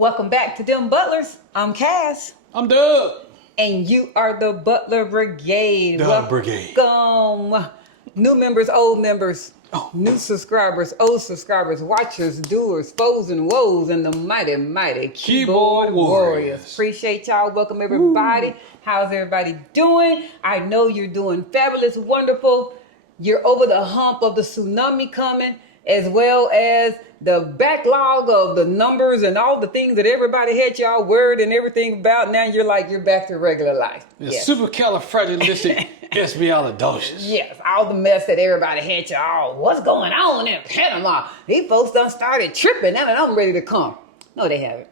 Welcome back to DemButlers. I'm Cass. I'm Doug. And you are the Butler Brigade. Brigade. Welcome. New members, old members, new subscribers, old subscribers, watchers, doers, foes and woes, and the mighty, mighty keyboard warriors. Appreciate y'all. Welcome everybody. Ooh. How's everybody doing? I know you're doing fabulous, wonderful. You're over the hump of the tsunami coming, as well as the backlog of the numbers and all the things that everybody had y'all worried and everything about. Now you're back to regular life. Yes. Supercalifragilisticexpialidocious. Yes, all the mess that everybody had y'all. What's going on in Panama? These folks done started tripping now that I'm ready to come. No, they haven't.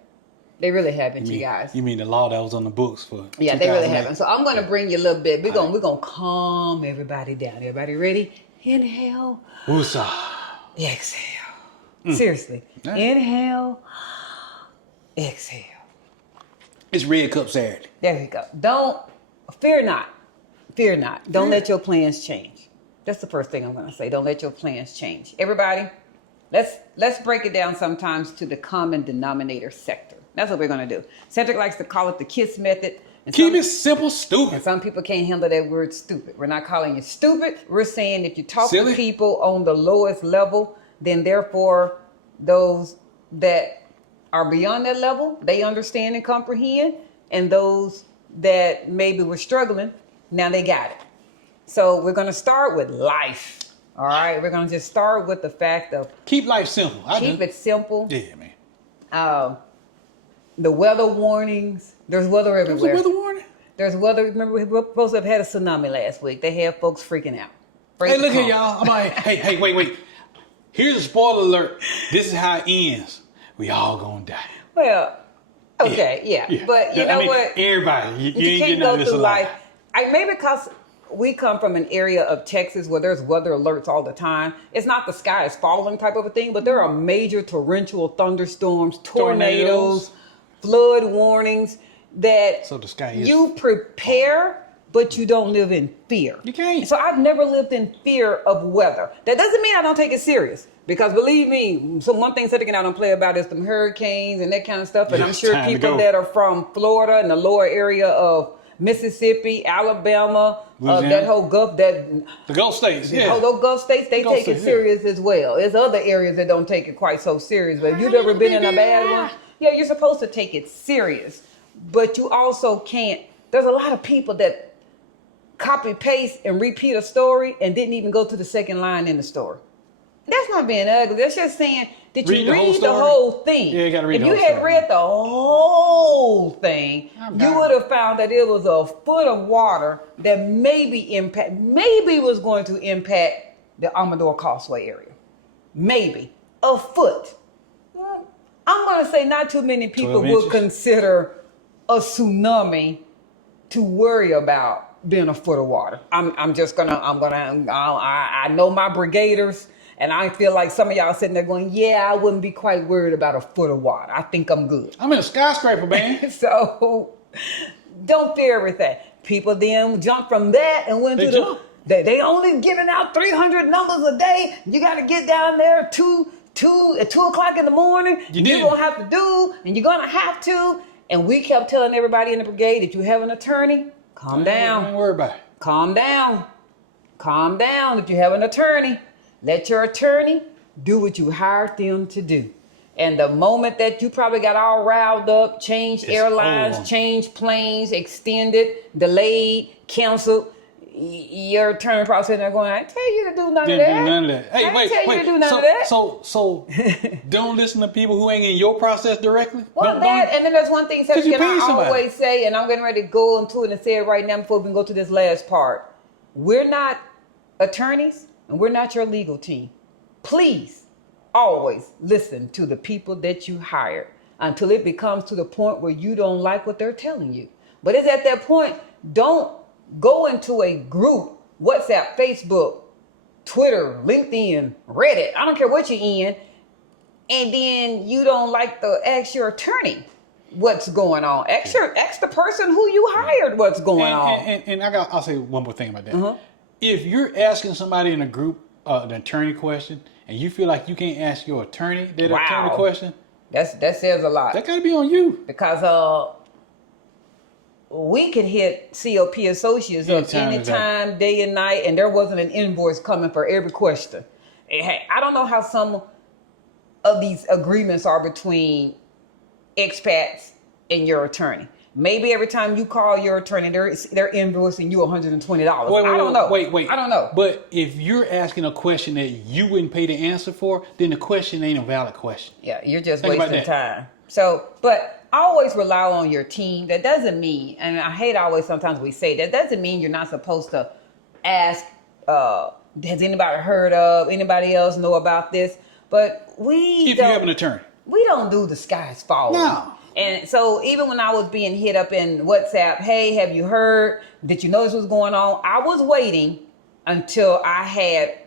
They really haven't, you guys. You mean the law that was on the books for? Yeah, they really haven't. So I'm going to bring you a little bit. We're gonna calm everybody down. Everybody ready? Inhale. Woosah. Exhale. Seriously. Yeah. Inhale. Exhale. It's Red Cup Saturday. There you go. Fear not. Fear not. Don't let your plans change. That's the first thing I'm going to say. Don't let your plans change. Everybody, let's break it down sometimes to the common denominator sector. That's what we're going to do. Cedric likes to call it the KISS method. Keep it simple, stupid. And some people can't handle that word stupid. We're not calling you stupid. We're saying if you talk to people on the lowest level, then therefore those that are beyond that level, they understand and comprehend. And those that maybe were struggling, now they got it. So we're going to start with life. All right. We're going to just start with the fact of keep life simple. Keep it simple. Yeah, man. The weather warnings. There's weather everywhere. There's a weather warning? There's weather. Remember, we were supposed to have had a tsunami last week. They had folks freaking out. Hey, look here, y'all. I'm like, hey, wait. Here's a spoiler alert. This is how it ends. We all gonna die. Well, okay, yeah. But you know what? Everybody. You can't go through life. Maybe because we come from an area of Texas where there's weather alerts all the time. It's not the sky is falling type of a thing, but there are major torrential thunderstorms, tornadoes, flood warnings that so the sky is you prepare, but you don't live in fear. You can't. So I've never lived in fear of weather. That doesn't mean I don't take it serious. Because believe me, one thing Cedric and I don't play about is some hurricanes and that kind of stuff. And I'm sure people that are from Florida and the lower area of Mississippi, Alabama, that whole Gulf, the Gulf states, those Gulf states, they take it serious as well. There's other areas that don't take it quite so serious. But if you've ever been in a bad one, you're supposed to take it serious. But you also can't. There's a lot of people that copy, paste, and repeat a story and didn't even go to the second line in the story. That's not being ugly. That's just saying, did you read the whole thing? Yeah, you got to read the whole story. If you had read the whole thing, you would have found that it was a foot of water that maybe was going to impact the Amador Causeway area. Maybe a foot. I'm going to say not too many people would consider a tsunami to worry about being a foot of water. I know my brigaders. And I feel like some of y'all sitting there going, I wouldn't be quite worried about a foot of water. I think I'm good. I'm in a skyscraper, man. So don't fear everything. People then jump from that and went to they only giving out 300 numbers a day. You got to get down there at 2 o'clock in the morning. You're going to have to do, and you're going to have to. And we kept telling everybody in the brigade, if you have an attorney, calm down. Don't worry about it. Calm down. Calm down. If you have an attorney, let your attorney do what you hired them to do. And the moment that you probably got all riled up, changed airlines, changed planes, extended, delayed, canceled, your attorney probably sitting there going, I didn't tell you to do none of that. Hey, wait. You to do none of that. So don't listen to people who ain't in your process directly? And then there's one thing Cedric and I always say, and I'm getting ready to go into it and say it right now before we can go to this last part. We're not attorneys. And we're not your legal team. Please always listen to the people that you hired until it becomes to the point where you don't like what they're telling you. But it's at that point, don't go into a group, WhatsApp, Facebook, Twitter, LinkedIn, Reddit, I don't care what you're in, and then you don't like to ask your attorney what's going on. Ask the person who you hired what's going on. And I'll say one more thing about that. If you're asking somebody in a group an attorney question and you feel like you can't ask your attorney that attorney question, That says a lot. That got to be on you. Because we could hit COP Associates up anytime, day and night, and there wasn't an invoice coming for every question. Hey, I don't know how some of these agreements are between expats and your attorney. Maybe every time you call your attorney, they're invoicing you $120. I don't know. Wait. I don't know. But if you're asking a question that you wouldn't pay the answer for, then the question ain't a valid question. Yeah, you're just wasting time. So, but always rely on your team. That doesn't mean, and I hate always sometimes we say that doesn't mean you're not supposed to ask, has anybody heard of, anybody else know about this? But if you have an attorney. We don't do the sky's falling. No. And so even when I was being hit up in WhatsApp, hey, have you heard? Did you know this was going on? I was waiting until I had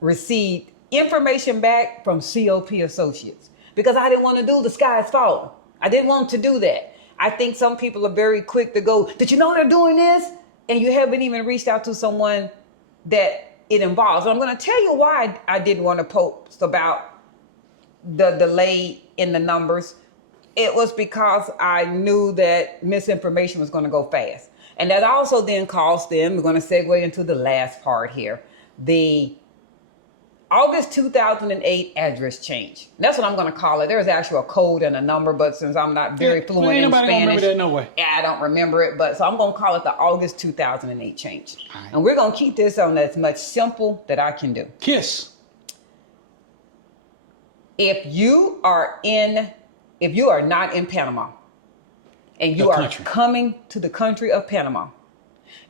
received information back from COP Associates because I didn't want to do the sky's falling. I didn't want to do that. I think some people are very quick to go, did you know they're doing this? And you haven't even reached out to someone that it involves. So I'm going to tell you why I didn't want to post about the delay in the numbers. It was because I knew that misinformation was going to go fast. And that also then caused them, we're going to segue into the last part here, the August 2008 address change. That's what I'm going to call it. There's actually a code and a number, but since I'm not very fluent in Spanish, remember that, no way. I don't remember it. But so I'm going to call it the August 2008 change. Right. And we're going to keep this on as much simple that I can do. KISS. If you are not in Panama and you are coming to the country of Panama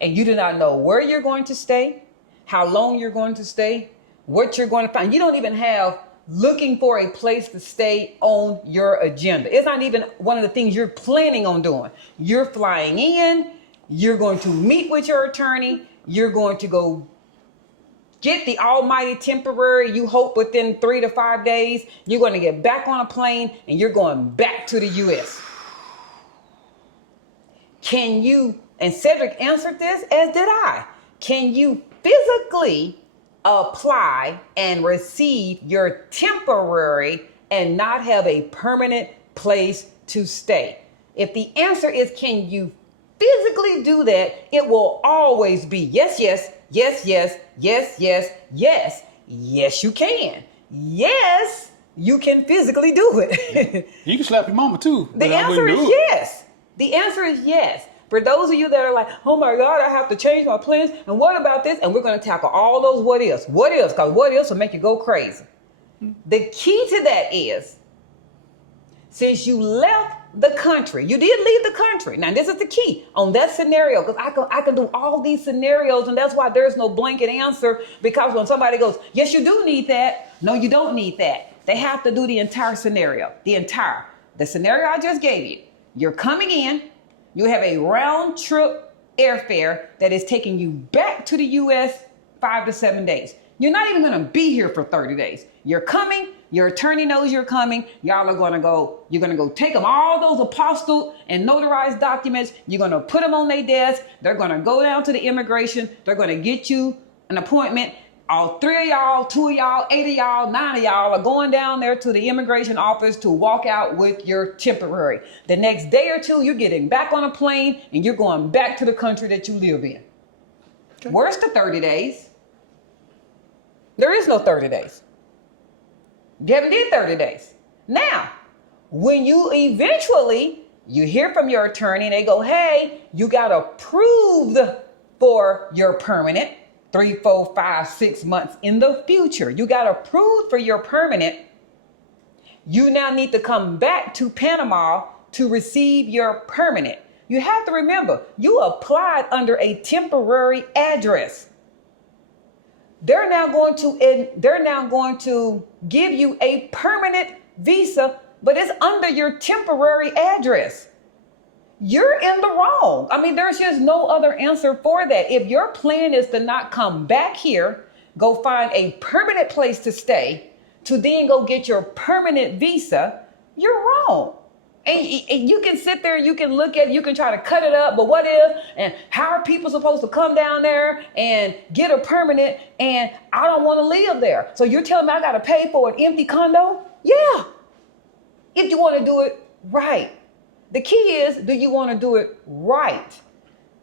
and you do not know where you're going to stay, how long you're going to stay, what you're going to find, you don't even have looking for a place to stay on your agenda. It's not even one of the things you're planning on doing. You're flying in, you're going to meet with your attorney, you're going to go get the almighty temporary, you hope within 3 to 5 days, you're going to get back on a plane and you're going back to the U.S. Can you, and Cedric answered this, as did I, can you physically apply and receive your temporary and not have a permanent place to stay? If the answer is, can you physically do that, it will always be yes, yes, yes, yes, yes, yes, yes. Yes, you can. Yes, you can physically do it. You can slap your mama too. The answer is yes. The answer is yes. For those of you that are like, oh my God, I have to change my plans. And what about this? And we're going to tackle all those what ifs. What ifs? Because what ifs will make you go crazy. The key to that is, since you left the country, you did leave the country. Now, this is the key on that scenario, because I can do all these scenarios, and that's why there's no blanket answer, because when somebody goes, yes, you do need that. No, you don't need that. They have to do the entire scenario, the scenario I just gave you. You're coming in, you have a round trip airfare that is taking you back to the U.S. 5 to 7 days. You're not even going to be here for 30 days. You're coming. Your attorney knows you're coming. Y'all are going to go. You're going to go take them all those apostilled and notarized documents. You're going to put them on their desk. They're going to go down to the immigration. They're going to get you an appointment. All 3 of y'all, 2 of y'all, 8 of y'all, 9 of y'all are going down there to the immigration office to walk out with your temporary. The next day or two, you're getting back on a plane and you're going back to the country that you live in. Okay. Where's the 30 days? There is no 30 days. You haven't did 30 days. Now, when you hear from your attorney and they go, hey, you got approved for your permanent 3, 4, 5, 6 months in the future. You got approved for your permanent. You now need to come back to Panama to receive your permanent. You have to remember, you applied under a temporary address. They're now going to give you a permanent visa, but it's under your temporary address. You're in the wrong. I mean, there's just no other answer for that. If your plan is to not come back here, go find a permanent place to stay, to then go get your permanent visa, you're wrong. And you can sit there, you can look at it, you can try to cut it up, but what if, and how are people supposed to come down there and get a permanent, and I don't want to live there. So you're telling me I got to pay for an empty condo? Yeah. if you want to do it right. The key is, do you want to do it right?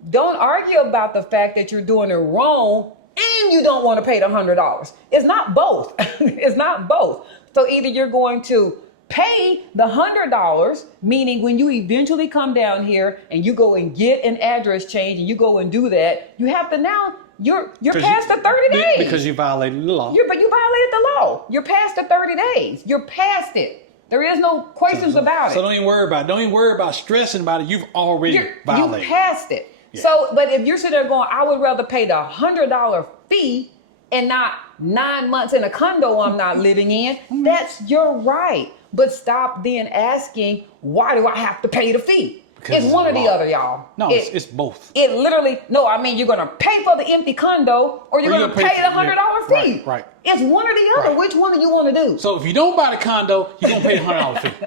Don't argue about the fact that you're doing it wrong and you don't want to pay the $100. It's not both. It's not both. So either you're going to pay the $100, meaning when you eventually come down here and you go and get an address change and you go and do that, you have to now, you're past the 30 days. Because you violated the law. But you violated the law. You're past the 30 days. You're past it. There is no questions about it. So don't even worry about it. Don't even worry about stressing about it. You've already violated. You passed it. Yeah. So, but if you're sitting there going, I would rather pay the $100 fee and not 9 months in a condo I'm not living in, that's your right. But stop then asking, why do I have to pay the fee? Because it's one or the other, y'all. No, it's both. It literally, no, I mean, you're going to pay for the empty condo or you're going to pay the $100 fee. Right. It's one or the other. Right. Which one do you want to do? So if you don't buy the condo, you're going to pay the $100 fee.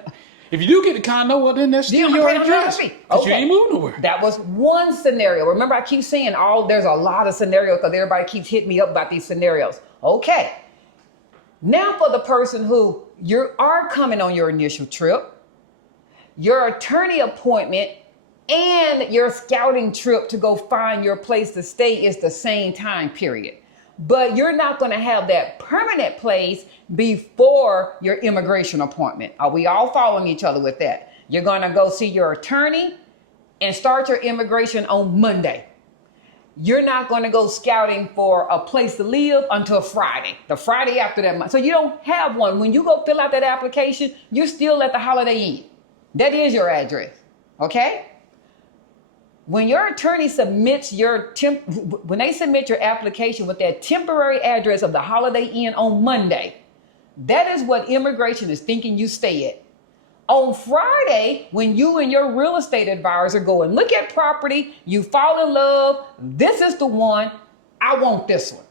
If you do get the condo, well, then that's still your address. Because you ain't moving nowhere. That was one scenario. Remember, I keep saying there's a lot of scenarios because everybody keeps hitting me up about these scenarios. Okay. Now for the person who you are coming on your initial trip, your attorney appointment and your scouting trip to go find your place to stay is the same time period. But you're not going to have that permanent place before your immigration appointment. Are we all following each other with that? You're going to go see your attorney and start your immigration on Monday. You're not going to go scouting for a place to live until Friday, the Friday after that month. So you don't have one. When you go fill out that application, you're still at the Holiday Inn. That is your address. Okay? When your attorney submits when they submit your application with that temporary address of the Holiday Inn on Monday, that is what immigration is thinking you stay at. On Friday, when you and your real estate advisor go and look at property, you fall in love, this is the one, I want this one.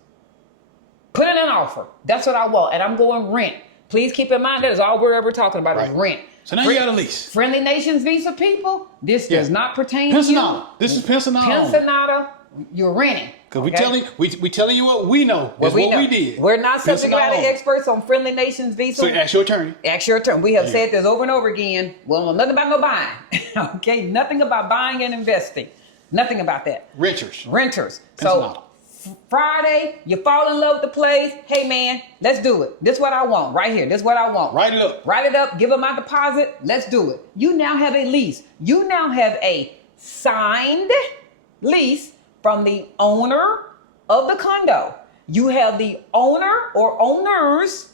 Put in an offer. That's what I want. And I'm going rent. Please keep in mind that is all we're ever talking about is rent. So now you got a lease. Friendly Nations visa people, this does not pertain to you. This is Pensacola. Pensacola, you're renting. Because we telling you what we know. That's what we did. We're not subject matter experts on Friendly Nations visa. So ask your attorney. Ask your attorney. We have said this over and over again. We don't know nothing about no buying. Okay? Nothing about buying and investing. Nothing about that. Renters. So Friday, you fall in love with the place. Hey, man, let's do it. This is what I want right here. This is what I want. Write it up. Write it up. Give them my deposit. Let's do it. You now have a lease. You now have a signed lease from the owner of the condo. You have the owner or owners'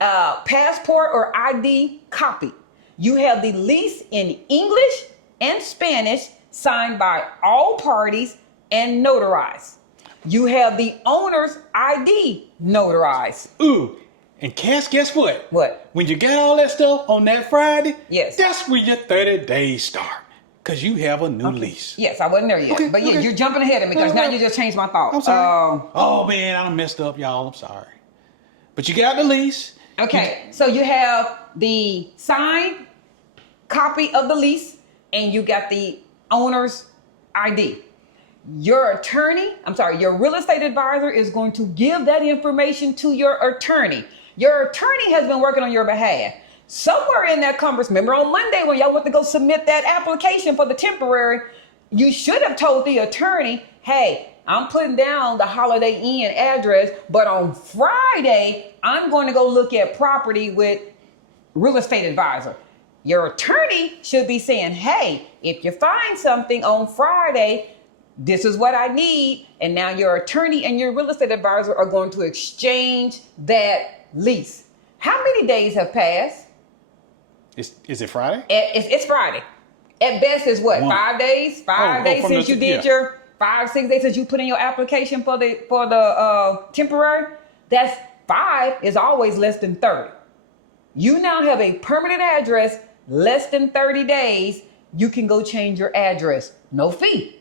passport or ID copy. You have the lease in English and Spanish signed by all parties and notarized. You have the owner's ID notarized. Ooh, and guess what? What? When you get all that stuff on that Friday, yes, that's when your 30 days start. Because you have a new lease. Yes, I wasn't there yet. But you're jumping ahead of me because now you just changed my thought. I'm sorry. Oh, man, I done messed up, y'all. I'm sorry. But you got the lease. Okay, so you have the signed copy of the lease and you got the owner's ID. Your real estate advisor is going to give that information to your attorney. Your attorney has been working on your behalf. Somewhere in that conversation, remember on Monday when y'all went to go submit that application for the temporary, you should have told the attorney, hey, I'm putting down the Holiday Inn address, but on Friday, I'm going to go look at property with real estate advisor. Your attorney should be saying, hey, if you find something on Friday, this is what I need. And now your attorney and your real estate advisor are going to exchange that lease. How many days have passed? Is it Friday? It's Friday. At best, it's what? 5 days? 5 days since you did your 5-6 days since you put in your application for the temporary. That's 5 is always less than 30. You now have a permanent address, less than 30 days. You can go change your address. No fee.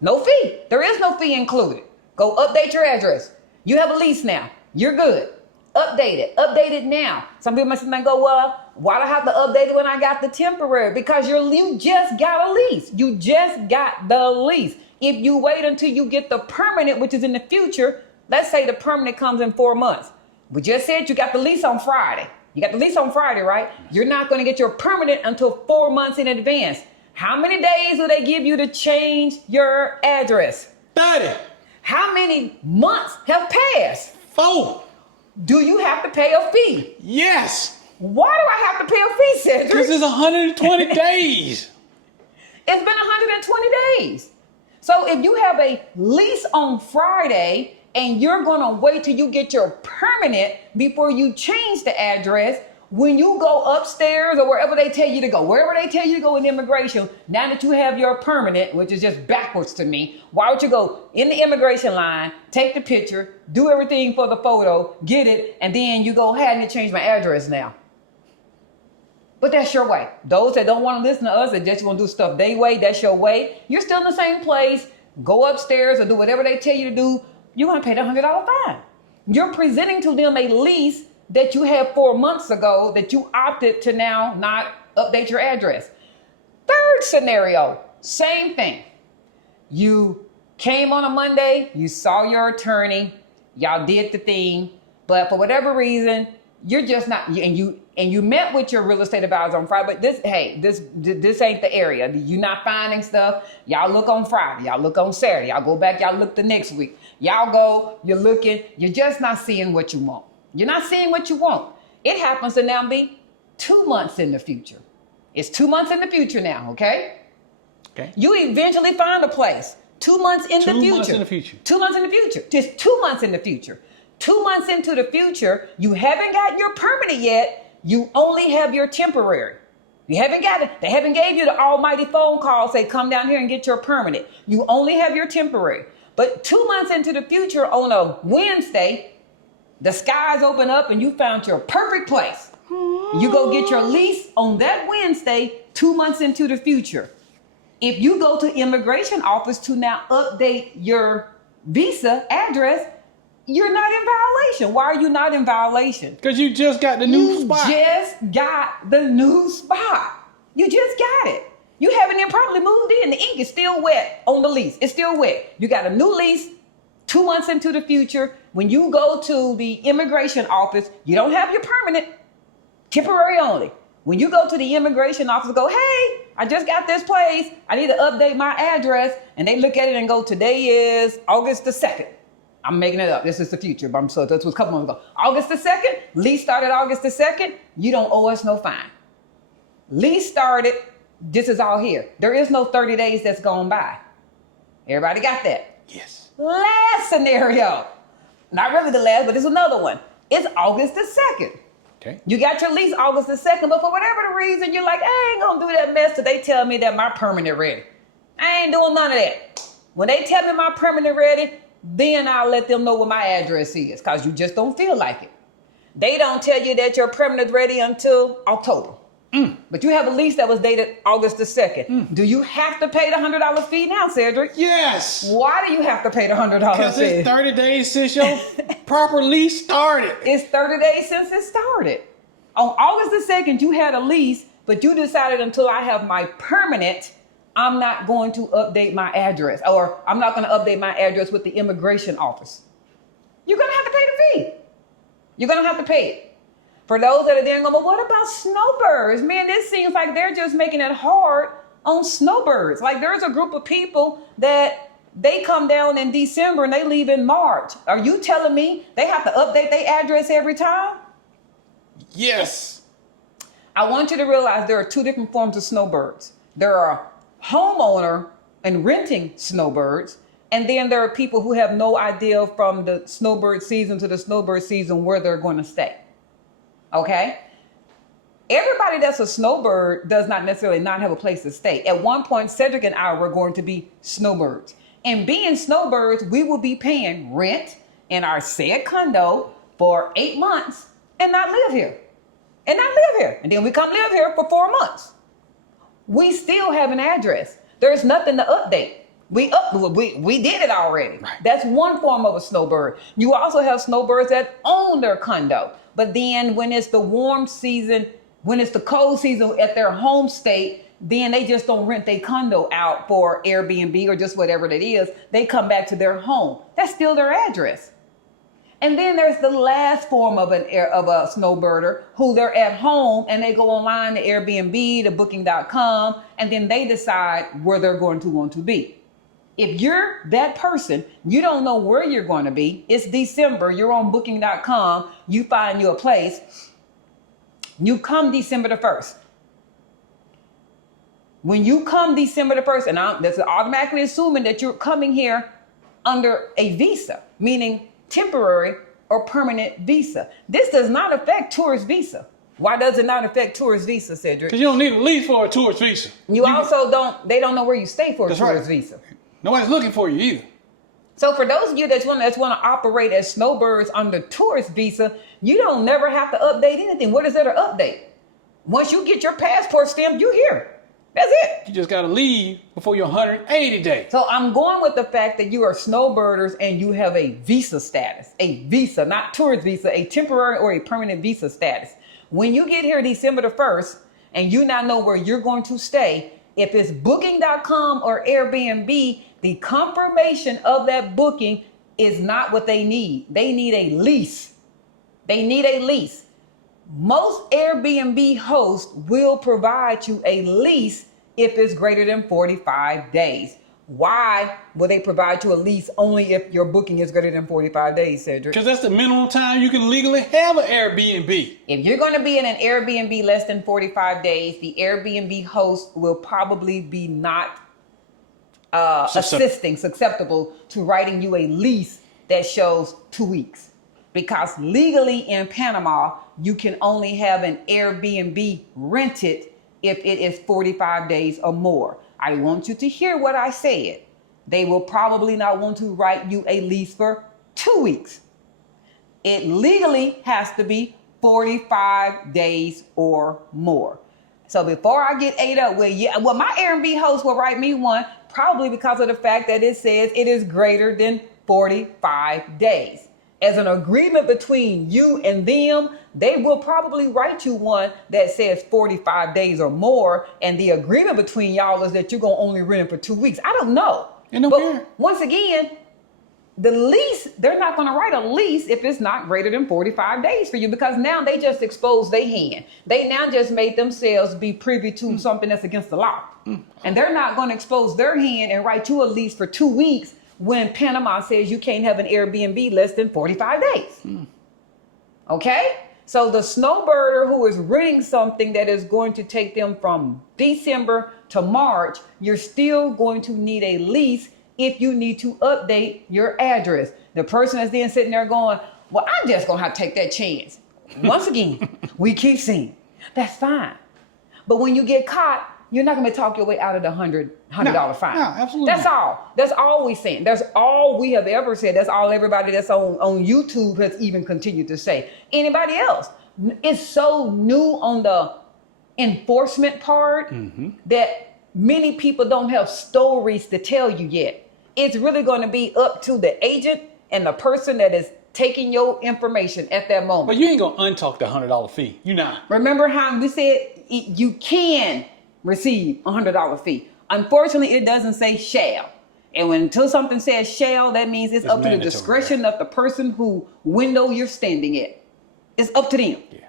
No fee. There is no fee included. Go update your address. You have a lease now. You're good. Update it. Update it now. Some people might sit there and go, well, why do I have to update it when I got the temporary? Because you just got a lease. You just got the lease. If you wait until you get the permanent, which is in the future, let's say the permanent comes in 4 months. We just said you got the lease on Friday. You got the lease on Friday, right? You're not going to get your permanent until 4 months in advance. How many days will they give you to change your address? 30. How many months have passed? 4. Do you have to pay a fee? Yes. Why do I have to pay a fee, Cedric? Because it's 120 days. It's been 120 days. So if you have a lease on Friday and you're going to wait till you get your permanent before you change the address, when you go upstairs or wherever they tell you to go, wherever they tell you to go in immigration, now that you have your permanent, which is just backwards to me, why would you go in the immigration line, take the picture, do everything for the photo, get it, and then you go, hey, I need to change my address now. But that's your way. Those that don't want to listen to us and just want to do stuff their way, that's your way. You're still in the same place. Go upstairs or do whatever they tell you to do. You're going to pay the $100 fine. You're presenting to them a lease that you had 4 months ago that you opted to now not update your address. Third scenario, same thing. You came on a Monday, you saw your attorney, y'all did the thing, but for whatever reason, you're just not, and you met with your real estate advisor on Friday, but this ain't the area. You're not finding stuff. Y'all look on Friday, y'all look on Saturday, y'all go back, y'all look the next week. Y'all go, you're looking, you're just not seeing what you want. You're not seeing what you want. It happens to now be 2 months in the future. It's 2 months in the future now, okay? Okay. You eventually find a place. 2 months in the future. 2 months in the future. 2 months in the future. Just 2 months in the future. 2 months into the future, you haven't got your permanent yet. You only have your temporary. You haven't got it. They haven't gave you the almighty phone call, say, come down here and get your permanent. You only have your temporary. But 2 months into the future on a Wednesday, the skies open up and you found your perfect place. You go get your lease on that Wednesday, 2 months into the future. If you go to immigration office to now update your visa address, you're not in violation. Why are you not in violation? Because you just got the new spot. You just got the new spot. You just got it. You haven't even probably moved in. The ink is still wet on the lease. It's still wet. You got a new lease 2 months into the future. When you go to the immigration office, you don't have your permanent, temporary only. When you go to the immigration office, go, hey, I just got this place. I need to update my address. And they look at it and go, today is August the 2nd. I'm making it up. This is the future. But so that was a couple months ago. August the 2nd, lease started August the 2nd. You don't owe us no fine. Lease started, this is all here. There is no 30 days that's gone by. Everybody got that? Yes. Last scenario. Not really the last, but it's another one. It's August the 2nd. Okay. You got your lease August the 2nd, but for whatever the reason, you're like, I ain't gonna do that mess till they tell me that my permanent ready. I ain't doing none of that. When they tell me my permanent ready, then I'll let them know what my address is, because you just don't feel like it. They don't tell you that your permanent's ready until October. But you have a lease that was dated August the 2nd. Do you have to pay the $100 fee now, Cedric? Yes. Why do you have to pay the $100 fee? Because it's 30 days since your proper lease started. It's 30 days since it started. On August the 2nd, you had a lease, but you decided until I have my permanent, I'm not going to update my address, or I'm not going to update my address with the immigration office. You're going to have to pay the fee. You're going to have to pay it. For those that are there and go, but what about snowbirds? Man, this seems like they're just making it hard on snowbirds. Like there's a group of people that they come down in December and they leave in March. Are you telling me they have to update their address every time? Yes. I want you to realize there are two different forms of snowbirds. There are homeowner and renting snowbirds, and then there are people who have no idea from the snowbird season to the snowbird season where they're going to stay. Okay? Everybody that's a snowbird does not necessarily not have a place to stay. At one point, Cedric and I were going to be snowbirds. And being snowbirds, we will be paying rent in our said condo for 8 months and not live here. And then we come live here for 4 months. We still have an address. There's nothing to update. We did it already. Right. That's one form of a snowbird. You also have snowbirds that own their condo. But then when it's the warm season, when it's the cold season at their home state, then they just don't rent their condo out for Airbnb or just whatever it is. They come back to their home. That's still their address. And then there's the last form of a snowbirder who they're at home and they go online to Airbnb, to booking.com, and then they decide where they're going to want to be. If you're that person, you don't know where you're going to be. It's December. You're on booking.com. You find you a place. You come December the 1st. When you come December the 1st, and that's automatically assuming that you're coming here under a visa, meaning temporary or permanent visa. This does not affect tourist visa. Why does it not affect tourist visa, Cedric? Because you don't need a lease for a tourist visa. They don't know where you stay for a tourist visa. Nobody's looking for you either. So for those of you that want to operate as snowbirds under tourist visa, you don't never have to update anything. What is there to update? Once you get your passport stamped, you're here. That's it. You just got to leave before your 180 days. So I'm going with the fact that you are snowbirders and you have a visa status, a visa, not tourist visa, a temporary or a permanent visa status. When you get here December the 1st and you not know where you're going to stay, if it's booking.com or Airbnb, the confirmation of that booking is not what they need. They need a lease. They need a lease. Most Airbnb hosts will provide you a lease if it's greater than 45 days. Why will they provide you a lease only if your booking is greater than 45 days, Cedric? Because that's the minimum time you can legally have an Airbnb. If you're going to be in an Airbnb less than 45 days, the Airbnb host will probably be not susceptible to writing you a lease that shows 2 weeks. Because legally in Panama, you can only have an Airbnb rented if it is 45 days or more. I want you to hear what I said. They will probably not want to write you a lease for 2 weeks. It legally has to be 45 days or more. So before I get ate up with, my Airbnb host will write me one, probably because of the fact that it says it is greater than 45 days. As an agreement between you and them, they will probably write you one that says 45 days or more. And the agreement between y'all is that you're going to only rent it for 2 weeks. I don't know. But once again, the lease, they're not going to write a lease if it's not greater than 45 days for you, because now they just exposed their hand. They now just made themselves be privy to something that's against the law. And they're not going to expose their hand and write you a lease for 2 weeks when Panama says you can't have an Airbnb less than 45 days. Okay? So the snowbirder who is renting something that is going to take them from December to March, you're still going to need a lease if you need to update your address. The person is then sitting there going, well, I'm just going to have to take that chance. Once again, we keep saying, that's fine. But when you get caught, you're not going to talk your way out of the $100 fine. No, absolutely. That's all. That's all we're saying. That's all we have ever said. That's all everybody that's on YouTube has even continued to say. Anybody else? It's so new on the enforcement part that many people don't have stories to tell you yet. It's really going to be up to the agent and the person that is taking your information at that moment. But you ain't going to untalk the $100 fee. You're not. Remember how we said you can receive a $100 fee. Unfortunately, it doesn't say shall. And until something says shall, that means it's up to the discretion of the person who window you're standing at. It's up to them. Yeah.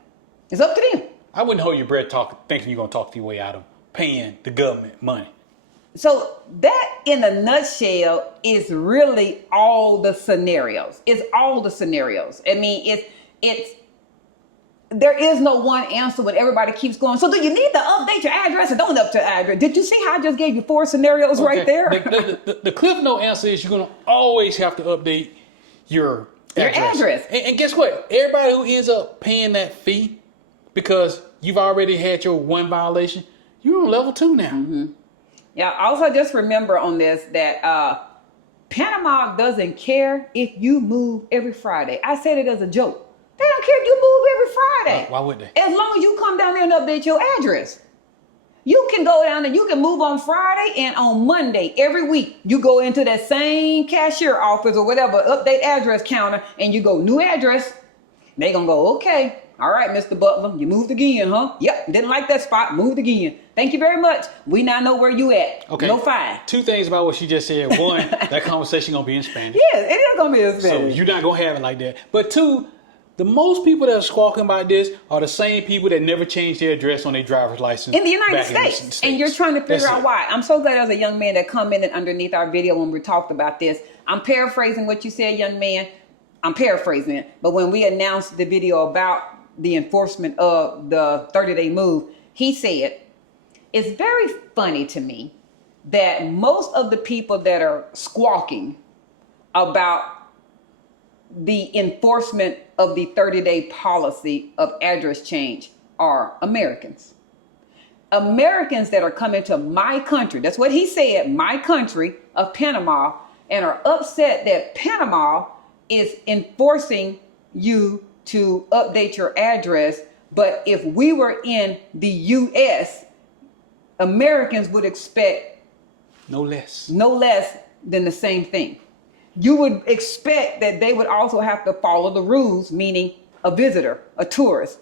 It's up to them. I wouldn't hold your breath thinking you're going to talk your way out of paying the government money. So that, in a nutshell, is really all the scenarios. It's all the scenarios. I mean, there is no one answer when everybody keeps going. So do you need to update your address or don't update your address? Did you see how I just gave you 4 scenarios right there? The Cliff Note answer is you're going to always have to update your address. And guess what? Everybody who ends up paying that fee because you've already had your 1 violation, you're on level 2 now. Yeah, also just remember on this that Panama doesn't care if you move every Friday. I said it as a joke. They don't care if you move every Friday. Why would they? As long as you come down there and update your address. You can go down and you can move on Friday, and on Monday every week you go into that same cashier office or whatever, update address counter, and you go new address. They gonna go, okay, All right, Mr. Butler, you moved again, huh? Yep, didn't like that spot, moved again. Thank you very much. We now know where you at. Okay. No fine. 2 things about what she just said. One, that conversation going to be in Spanish. Yes, it is going to be in Spanish. So you're not going to have it like that. But 2, the most people that are squawking about this are the same people that never changed their address on their driver's license. In the United States. And you're trying to figure out why. I'm so glad there's a young man that commented underneath our video when we talked about this. I'm paraphrasing what you said, young man. I'm paraphrasing it. But when we announced the video about the enforcement of the 30-day move, he said, it's very funny to me that most of the people that are squawking about the enforcement of the 30-day policy of address change are Americans. Americans that are coming to my country, that's what he said, my country of Panama, and are upset that Panama is enforcing you to update your address. But if we were in the U.S., Americans would expect no less than the same thing. You would expect that they would also have to follow the rules, meaning a visitor, a tourist,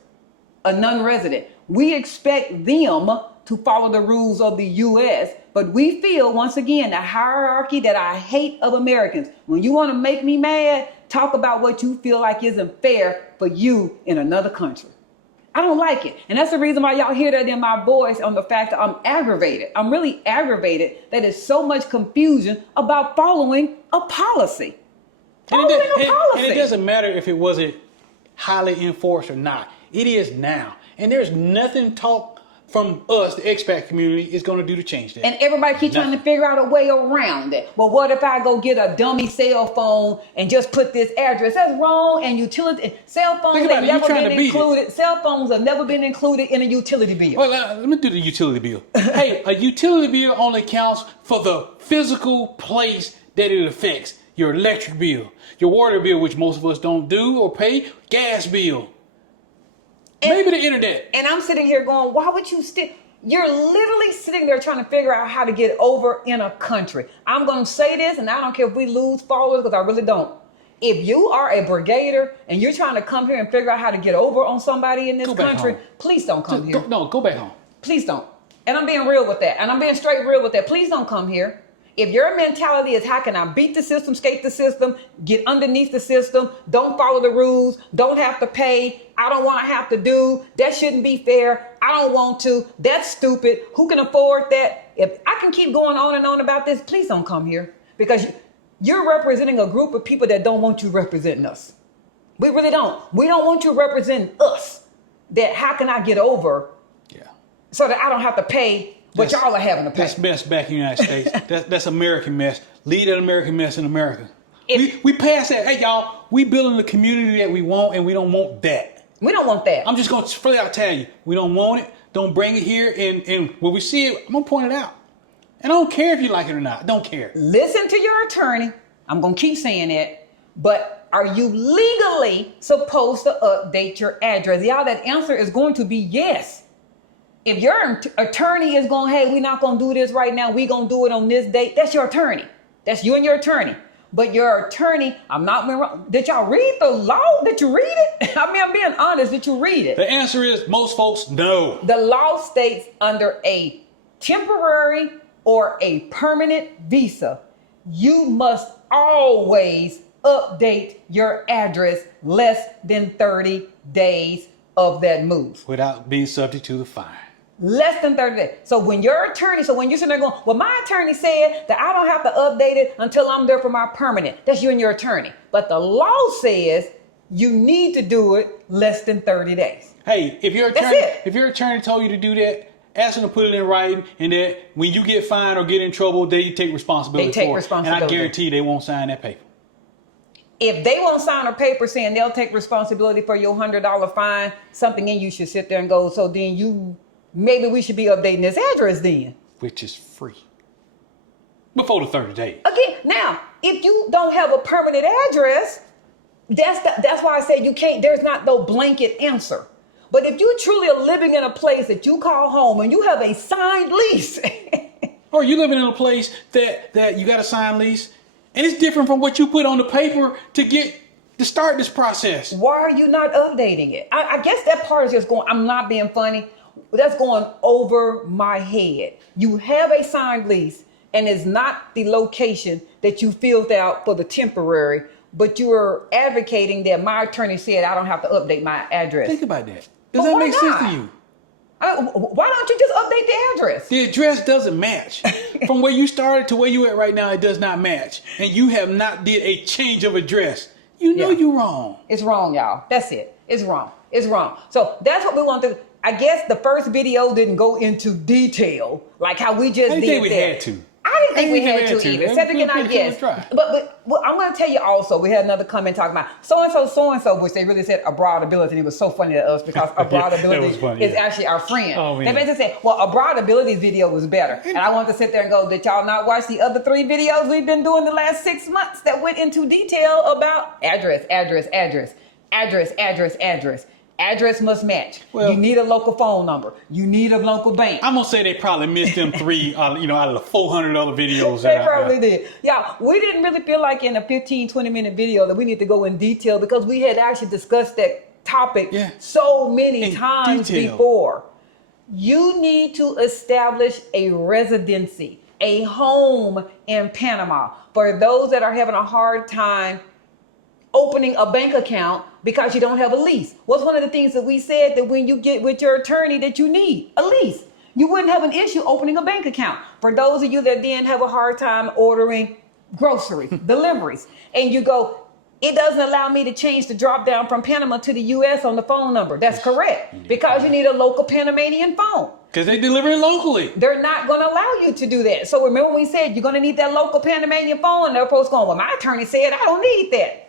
a non-resident. We expect them to follow the rules of the U.S., but we feel, once again, the hierarchy that I hate of Americans. When you want to make me mad, talk about what you feel like isn't fair for you in another country. I don't like it. And that's the reason why y'all hear that in my voice on the fact that I'm aggravated. I'm really aggravated that there's so much confusion about following a policy. And it doesn't matter if it wasn't highly enforced or not. It is now. And there's nothing taught from us, the expat community, is going to do to change that. And everybody keeps trying to figure out a way around it. Well, what if I go get a dummy cell phone and just put this address? That's wrong. And cell phones have never been included. Cell phones have never been included in a utility bill. Well, let me do the utility bill. Hey, a utility bill only counts for the physical place that it affects. Your electric bill, your water bill, which most of us don't do or pay, gas bill. Maybe the internet. And I'm sitting here going, why would you you're literally sitting there trying to figure out how to get over in a country. I'm going to say this, and I don't care if we lose followers, because I really don't. If you are a brigader and you're trying to come here and figure out how to get over on somebody in this country, please don't come here. Go back home. Please don't. And I'm being real with that. And I'm being straight real with that. Please don't come here. If your mentality is, how can I beat the system, skate the system, get underneath the system, don't follow the rules, don't have to pay, I don't want to have to do, that shouldn't be fair, I don't want to, that's stupid, who can afford that? If I can keep going on and on about this, please don't come here. Because you're representing a group of people that don't want you representing us. We really don't. We don't want you representing us. That how can I get over so that I don't have to pay what y'all are having to pay. That's mess back in the United States. That's American mess. Leave that American mess in America. We passed that. Hey, y'all, we building the community that we want, and we don't want that. We don't want that. I'm just going to flat out tell you, we don't want it. Don't bring it here. And when we see it, I'm going to point it out. And I don't care if you like it or not. I don't care. Listen to your attorney. I'm going to keep saying that. But are you legally supposed to update your address? Y'all, that answer is going to be yes. If your attorney is going, hey, we're not going to do this right now, we're going to do it on this date, that's your attorney. That's you and your attorney. But your attorney, I'm not being wrong. Did y'all read the law? Did you read it? I mean, I'm being honest. Did you read it? The answer is most folks no. The law states under a temporary or a permanent visa, you must always update your address less than 30 days of that move. Without being subject to the fine. Less than 30 days. So when you're sitting there going, well, my attorney said that I don't have to update it until I'm there for my permanent. That's you and your attorney. But the law says you need to do it less than 30 days. Hey, if your attorney told you to do that, ask them to put it in writing, and that when you get fined or get in trouble, they take responsibility for it. And I guarantee they won't sign that paper. If they won't sign a paper saying they'll take responsibility for your $100 fine, something in you should sit there and go, so then maybe we should be updating this address then. Which is free. Before the 30 days. Again, now, if you don't have a permanent address, that's why I said you can't, there's not no blanket answer. But if you truly are living in a place that you call home and you have a signed lease. Or you living in a place that you got a signed lease, and it's different from what you put on the paper to get to start this process. Why are you not updating it? I guess that part is just going, I'm not being funny. That's going over my head. You have a signed lease and it's not the location that you filled out for the temporary, but you're advocating that my attorney said I don't have to update my address. Think about that. Does that make sense to you? Why don't you just update the address? The address doesn't match. From where you started to where you at right now, it does not match. And you have not did a change of address. You know you're wrong. It's wrong, y'all. That's it. It's wrong. It's wrong. So that's what we want to. I guess the first video didn't go into detail like how we just did. I didn't think we had to. I didn't think we had to either. Cedric and I, yes. But I'm going to tell you also, we had another comment talking about so-and-so, which they really said abroadability. And it was so funny to us because abroadability is actually our friend. Oh, they basically said, well, abroadability's video was better. And I wanted to sit there and go, did y'all not watch the other 3 videos we've been doing the last 6 months that went into detail about address. Address must match. Well, you need a local phone number. You need a local bank. I'm going to say they probably missed them 3, out of the 400 other videos. They probably did. Yeah, we didn't really feel like in a 15, 20-minute video that we need to go in detail because we had actually discussed that topic so many times before. You need to establish a residency, a home in Panama. For those that are having a hard time opening a bank account because you don't have a lease. What's one of the things that we said that when you get with your attorney that you need? A lease. You wouldn't have an issue opening a bank account. For those of you that then have a hard time ordering groceries, deliveries, and you go, it doesn't allow me to change the drop down from Panama to the U.S. on the phone number. That's correct. Because you need a local Panamanian phone. Because they deliver it locally. They're not going to allow you to do that. So remember when we said you're going to need that local Panamanian phone, and they're supposed to go, well, my attorney said I don't need that.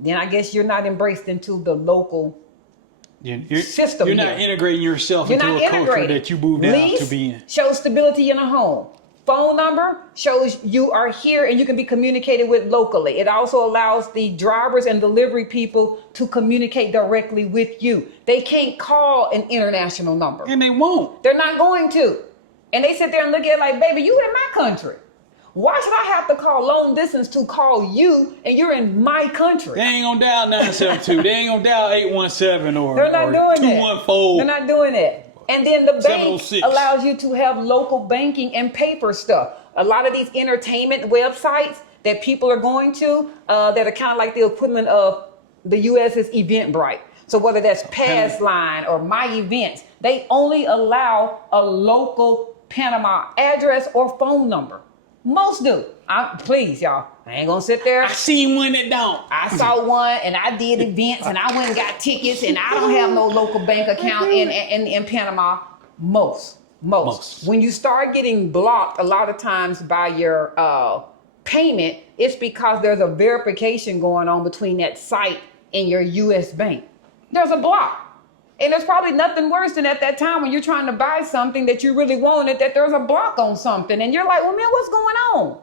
Then I guess you're not embraced into the local system. You're not integrating yourself into a culture that you moved out to be in. Shows stability in a home. Phone number shows you are here and you can be communicated with locally. It also allows the drivers and delivery people to communicate directly with you. They can't call an international number. And they won't. They're not going to. And they sit there and look at it like, baby, you in my country. Why should I have to call long distance to call you and you're in my country? They ain't gonna dial 972. They ain't gonna dial 817 or 214. They're not doing it. And then the bank allows you to have local banking and paper stuff. A lot of these entertainment websites that people are going to that are kind of like the equivalent of the US's Eventbrite. So whether that's Passline or My Events, they only allow a local Panama address or phone number. Most do. Please, y'all. I ain't gonna sit there. I seen one that don't. I saw one and I did events and I went and got tickets and I don't have no local bank account in Panama. Most. When you start getting blocked a lot of times by your payment, it's because there's a verification going on between that site and your U.S. bank. There's a block. And there's probably nothing worse than at that time when you're trying to buy something that you really wanted, that there's a block on something. And you're like, well, man, what's going on?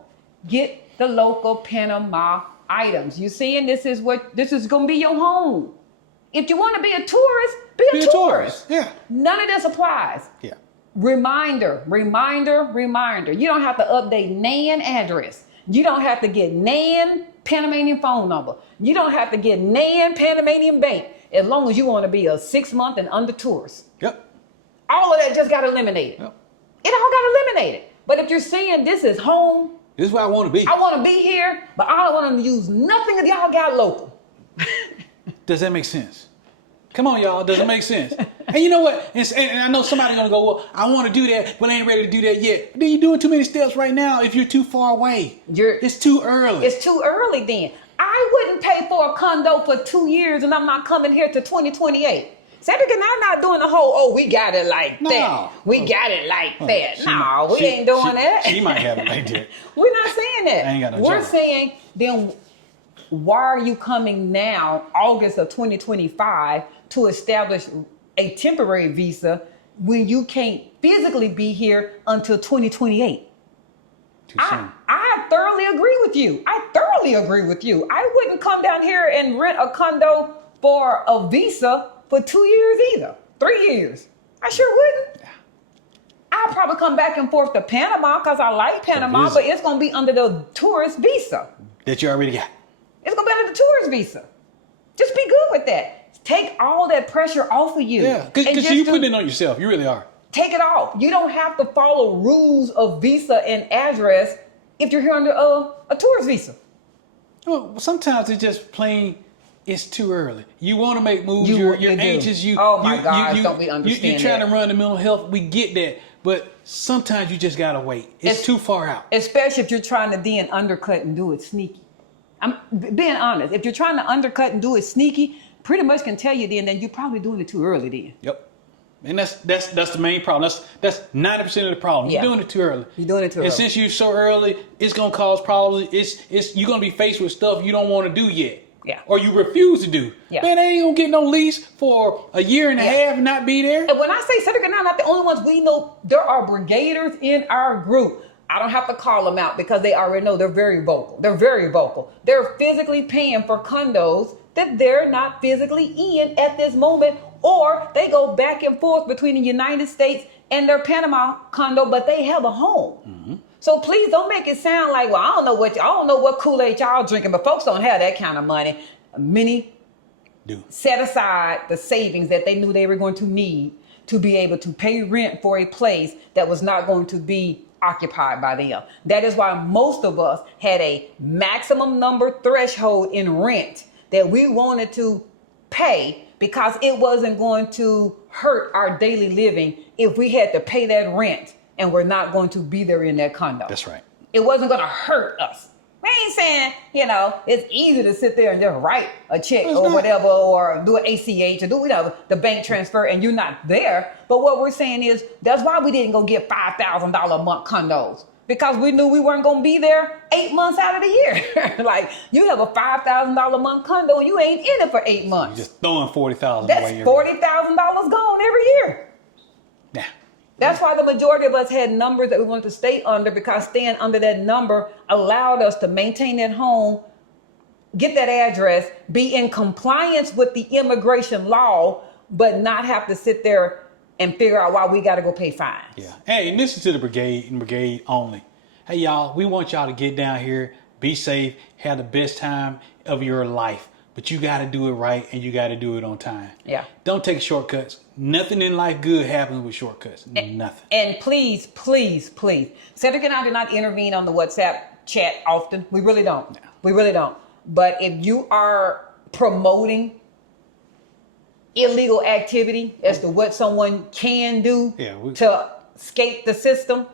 Get the local Panama items. You see, and this is going to be your home. If you want to be a tourist, be a tourist. Yeah. None of this applies. Yeah. Reminder. You don't have to update NAN address. You don't have to get NAN Panamanian phone number. You don't have to get NAN Panamanian bank. As long as you want to be a 6-month and under tourist. Yep. All of that just got eliminated. Yep. It all got eliminated. But if you're saying this is home. This is where I want to be. I want to be here, but I don't want them to use nothing that y'all got local. Does that make sense? Come on, y'all. Does it make sense? And you know what? And I know somebody's going to go, well, I want to do that, but I ain't ready to do that yet. Then you're doing too many steps right now if you're too far away. It's too early. It's too early then. I wouldn't pay for a condo for 2 years and I'm not coming here to 2028. Cedric and I'm not doing the whole, we got it like that. We got it like that. No, we ain't doing that. She might have it like that. We're not saying that. I ain't got no We're job. saying, then why are you coming now, August of 2025, to establish a temporary visa when you can't physically be here until 2028? I thoroughly agree with you. I wouldn't come down here and rent a condo for a visa for 2 years either. 3 years. I sure wouldn't. Yeah. I'll probably come back and forth to Panama because I like Panama, but it's going to be under the tourist visa. That you already got. It's going to be under the tourist tourist visa. Just be good with that. Take all that pressure off of you. Yeah, because you put it on yourself. You really are. Take it off. You don't have to follow rules of visa and address if you're here under a tourist visa. Well, sometimes it's just plain. It's too early. You want to make moves. You're anxious. Oh my God! Don't we understand? You're trying to run the mental health. We get that, but sometimes you just gotta wait. It's too far out. Especially if you're trying to then undercut and do it sneaky. I'm being honest. If you're trying to undercut and do it sneaky, pretty much can tell you then you're probably doing it too early then. Yep. And that's the main problem. That's 90% of the problem. You're doing it too early. You're doing it too early. And since you're so early, it's gonna cause problems. You're gonna be faced with stuff you don't want to do yet. Yeah. Or you refuse to do. Yeah. Man, they ain't gonna get no lease for a year and a half and not be there. And when I say Cedric and I are not the only ones, we know there are brigaders in our group. I don't have to call them out because they already know they're very vocal. They're very vocal. They're physically paying for condos that they're not physically in at this moment, or they go back and forth between the United States and their Panama condo, but they have a home. Mm-hmm. So please don't make it sound like, well, I don't know what Kool-Aid y'all drinking, but folks don't have that kind of money. Many do set aside the savings that they knew they were going to need to be able to pay rent for a place that was not going to be occupied by them. That is why most of us had a maximum number threshold in rent that we wanted to pay because it wasn't going to hurt our daily living if we had to pay that rent and we're not going to be there in that condo. That's right. It wasn't going to hurt us. We ain't saying, it's easy to sit there and just write a check whatever, or do an ACH or do the bank transfer and you're not there. But what we're saying is that's why we didn't go get $5,000 a month condos, because we knew we weren't going to be there 8 months out of the year. Like, you have a $5,000 a month condo and you ain't in it for 8 months. You're just throwing $40,000 That's away. $40,000 gone every year. Yeah. That's why the majority of us had numbers that we wanted to stay under, because staying under that number allowed us to maintain that home, get that address, be in compliance with the immigration law, but not have to sit there and figure out why we got to go pay fines. Yeah. Hey, and listen to the brigade and brigade only. Hey, y'all, we want y'all to get down here, be safe, have the best time of your life. But you got to do it right, and you got to do it on time. Yeah. Don't take shortcuts. Nothing in life good happens with shortcuts. Nothing. And please, please, please, Cedric and I do not intervene on the WhatsApp chat often. We really don't. No. We really don't. But if you are promoting illegal activity as to what someone can do to escape the system,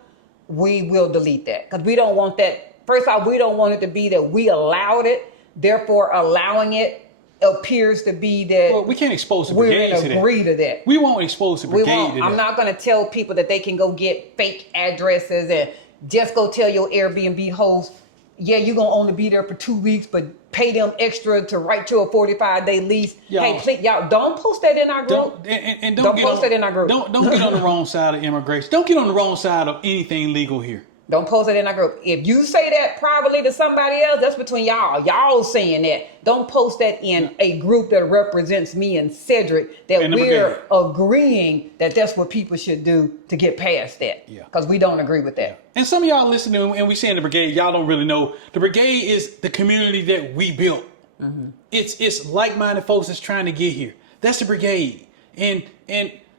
we will delete that. Because we don't want that. First off, we don't want it to be that we allowed it. Therefore, allowing it appears to be that we can't expose the brigade to that. We're agree to that. We won't expose the brigade to that. I'm not going to tell people that they can go get fake addresses and just go tell your Airbnb host, yeah, you're going to only be there for 2 weeks, but pay them extra to write you a 45-day lease. Hey, please, y'all, don't post that in our group. Don't post that in our group. Don't get on the wrong side of immigration. Don't get on the wrong side of anything legal here. Don't post it in our group. If you say that privately to somebody else, that's between y'all. Y'all saying that. Don't post that in a group that represents me and Cedric, that we're agreeing that that's what people should do to get past that. Yeah. Because we don't agree with that. Yeah. And some of y'all listening, and we saying the brigade, y'all don't really know. The brigade is the community that we built. Mm-hmm. It's like-minded folks that's trying to get here. That's the brigade. And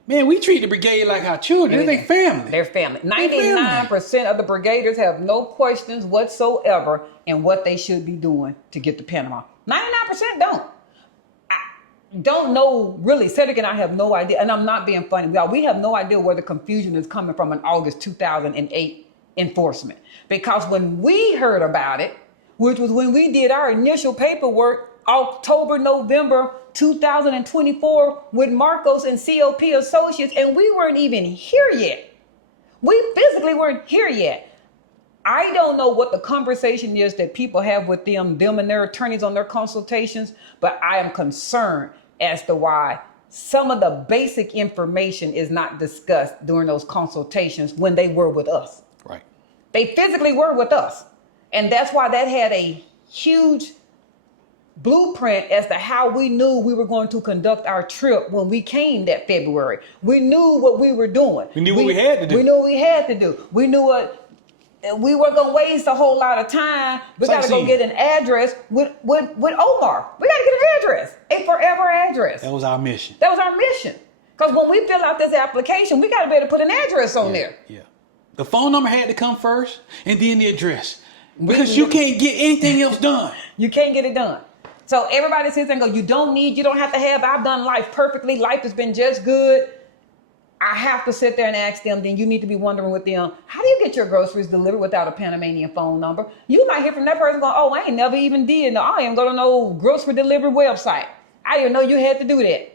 man, we treat the brigade like our children. They're family. They're family. 99% of the brigaders have no questions whatsoever in what they should be doing to get to Panama. 99% don't. I don't know, really. Cedric and I have no idea. And I'm not being funny. We have no idea where the confusion is coming from in August 2008 enforcement. Because when we heard about it, which was when we did our initial paperwork, October, November 2024 with Marcos and COP Associates, and we weren't even here yet. We physically weren't here yet. I don't know what the conversation is that people have with them and their attorneys on their consultations, but I am concerned as to why some of the basic information is not discussed during those consultations when they were with us. Right. They physically were with us. And that's why that had a huge blueprint as to how we knew we were going to conduct our trip when we came that February. We knew what we were doing. We knew what we had to do. We knew what we had to do. We knew what we weren't gonna waste a whole lot of time. We gotta go get an address with Omar. We gotta get an address, a forever address. That was our mission. Because when we fill out this application, we gotta be able to put an address on there. Yeah. The phone number had to come first, and then the address. Because you can't get anything else done. You can't get it done. So everybody sits there and go, you don't have to have, I've done life perfectly. Life has been just good. I have to sit there and ask them, then you need to be wondering with them, how do you get your groceries delivered without a Panamanian phone number? You might hear from that person going, oh, I ain't never even did. No, I ain't go to no grocery delivery website. I didn't know you had to do that.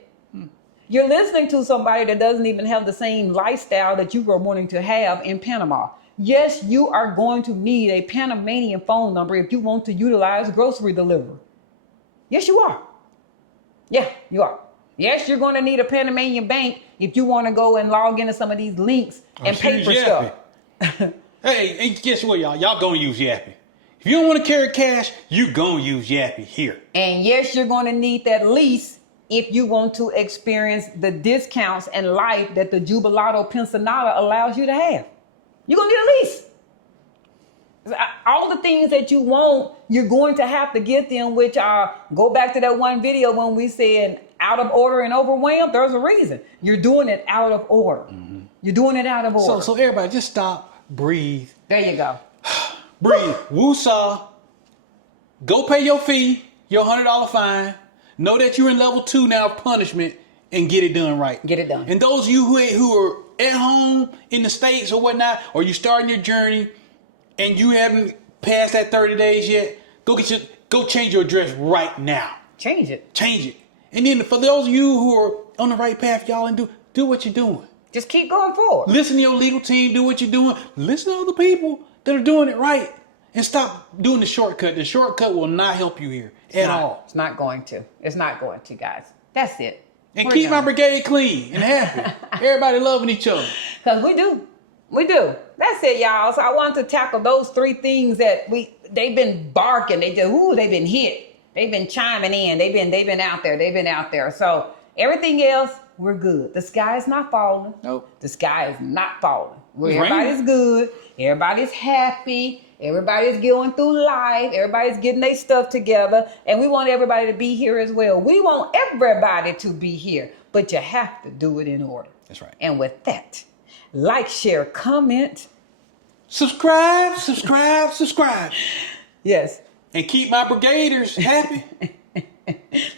You're listening to somebody that doesn't even have the same lifestyle that you were wanting to have in Panama. Yes, you are going to need a Panamanian phone number if you want to utilize grocery delivery. Yes, you are. Yeah, you are. Yes, you're going to need a Panamanian bank if you want to go and log into some of these links and pay for stuff. Hey, and guess what, y'all? Y'all going to use Yappy. If you don't want to carry cash, you going to use Yappy here. And yes, you're going to need that lease if you want to experience the discounts and life that the Jubilato Pensionata allows you to have. You're going to need a lease. All the things that you want, you're going to have to get them, which are, go back to that one video when we said out of order and overwhelmed. There's a reason. You're doing it out of order. Mm-hmm. You're doing it out of order. So everybody just stop, breathe. There you go. Breathe. Woosah. Go pay your fee, your $100 fine. Know that you're in level 2 now of punishment and get it done right. Get it done. And those of you who are at home in the States or whatnot, or you starting your journey and you haven't passed that 30 days yet, go change your address right now. Change it. And then for those of you who are on the right path, y'all, and do what you're doing. Just keep going forward. Listen to your legal team, do what you're doing. Listen to other people that are doing it right. And stop doing the shortcut. The shortcut will not help you here at all. It's not going to. It's not going to, guys. That's it. And keep my brigade clean and happy. Everybody loving each other. Because we do. That's it, y'all. So I wanted to tackle those 3 things that they've been barking. They've been hit. They've been chiming in. They've been out there. So everything else, we're good. The sky is not falling. Nope. The sky is not falling. Everybody's good. Everybody's happy. Everybody's going through life. Everybody's getting their stuff together. And we want everybody to be here as well. We want everybody to be here. But you have to do it in order. That's right. And with that, like, share, comment. Subscribe. Yes. And keep my brigaders happy.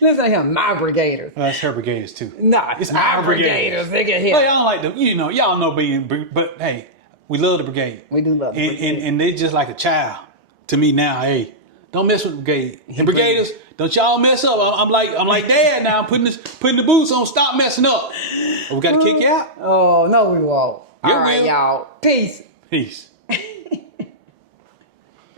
Listen to him, my brigaders. Oh, that's her brigaders too. Nah, it's our brigaders. They get here. Well, y'all like them, y'all know being, but hey, we love the brigade. We do love the brigade. And they just like a child to me now. Hey, don't mess with the brigade. And brigaders, don't y'all mess up. I'm like dad now. I'm putting the boots on. Stop messing up. Or we got to kick you out. Oh, no, we won't. Yeah, all right, y'all. Peace. Peace.